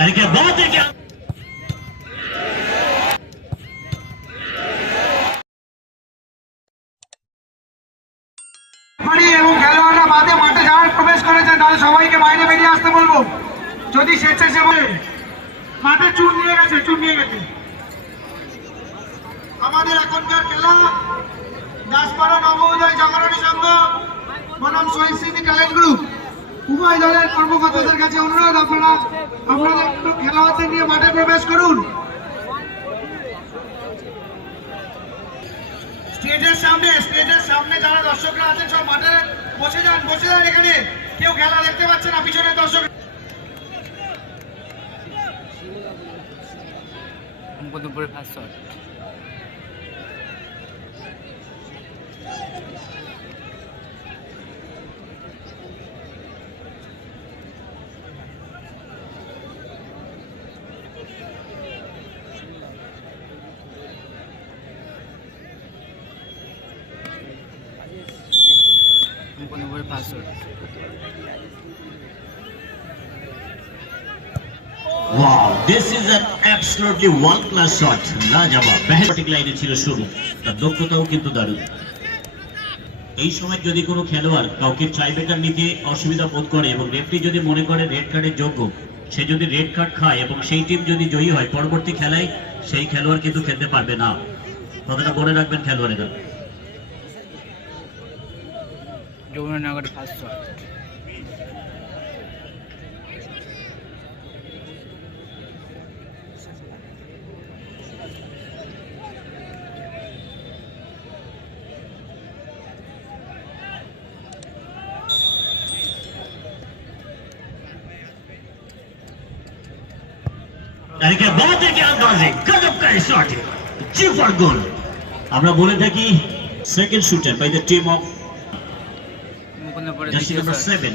তারিখে बहुत है क्या এবং খেলোয়াড়রা বাদে মাঠে যারা প্রবেশ করেছেন তাদের সবাইকে বাইরে বেরিয়ে আসতে বলবো। যদি স্বেচ্ছাসেবক মাঠে চুন নিয়ে গেছে আমাদের এখনকার খেলা দাসপাড়া নবোদয় জাগরণী সংঘ বনাম শহীদ স্মৃতি ট্যালেন্ট গ্রুপ উভয় দলের কর্মকর্তাদের কাছে অনুরোধ আপনারা একটু খেলোয়াড়দের নিয়ে মাঠে প্রবেশ করুন। স্টেজের সামনে যারা দর্শকরা আছেন সব মাঠে বসে যান এখানে কেউ খেলা দেখতে পাচ্ছে না পিছনের দর্শক Wow, this is an absolutely one class shot. লাজবাব ব্যাটিং লাইনে ছিল শুরু, তার দক্ষতাও কিন্তু দারুণ। এই সময় যদি কোনো খেলোয়াড় কাউকে টাইব্রেকার নিতে অসুবিধা বোধ করে এবং রেফারি যদি মনে করে রেড কার্ডের যোগ্য, সে যদি রেড কার্ড খায় এবং সেই টিম যদি জয়ী হয় পরবর্তী খেলায় সেই খেলোয়াড় কিন্তু খেলতে পারবে না। কথাটা মনে রাখবেন খেলোয়াড়েরা। যমুনানগর ফার্স্ট শট তারিখে बहुत है क्या बाजी गजब का शॉट जी फॉर गोल। আমরা বলে থাকি second shooter by the team of jersey number 7।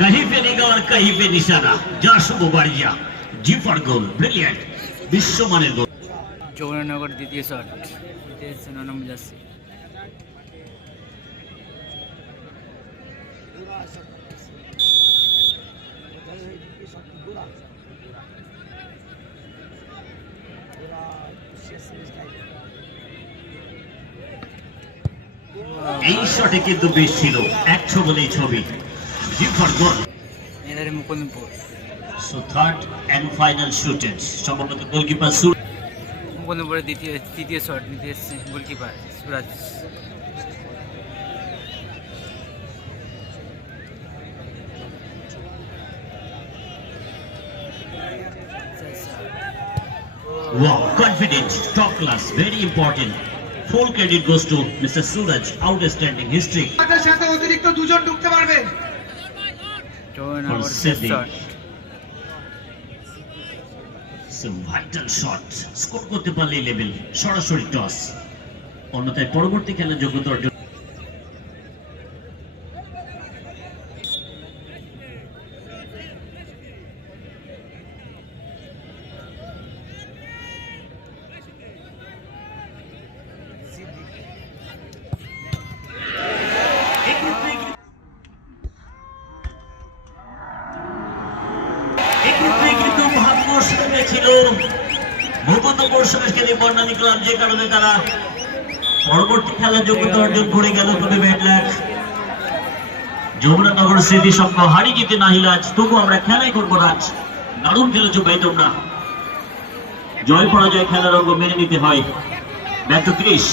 कहीं पे निगाह और कहीं पे निशाना जाशु मुबारिया जी फॉर गोल ब्रिलियंट বিশ্বমানের গোল। যমুনানগর দ্বিতীয় শট দিতেছে 9 নম্বর জার্সি এই শটে কিন্তু বেশ ছিল 100 বলেই ছবি জি ফর গোল। এদের Mukundapur so third and final shooted সম্ভবত গোলকিপার মুকুন্দপুরের তৃতীয় শট নিতে এসেছে goalkeeper Suraj. Wow, confident, top class, very important. Full credit goes to Mr. Suraj, outstanding history. তাদের সাথে অতিরিক্ত দুজন ঢুকতে পারবে। Yamunanagar shot Some vital shot. Score করতে পারলে লেভেল সরাসরি টস, অন্যথায় পরবর্তী খেলার যোগ্যতা অর্জন। ছিল মুকুন্দপুর সংস্কৃতি বর্ণালী ক্লাব, যে কারণে তারা পরবর্তী খেলার যোগ্যতা অর্জন করে গেল। তবে ব্যাড লাক, যমুনানগর স্মৃতি সংঘ হারি জিতে নাহিলাজ, তবু আমরা খেলাই করবো রাজ। দারুণ খেলেছো ভাই তোমরা, জয় পরাজয় খেলার অঙ্গ মেনে নিতে হয়। Bat to Chris.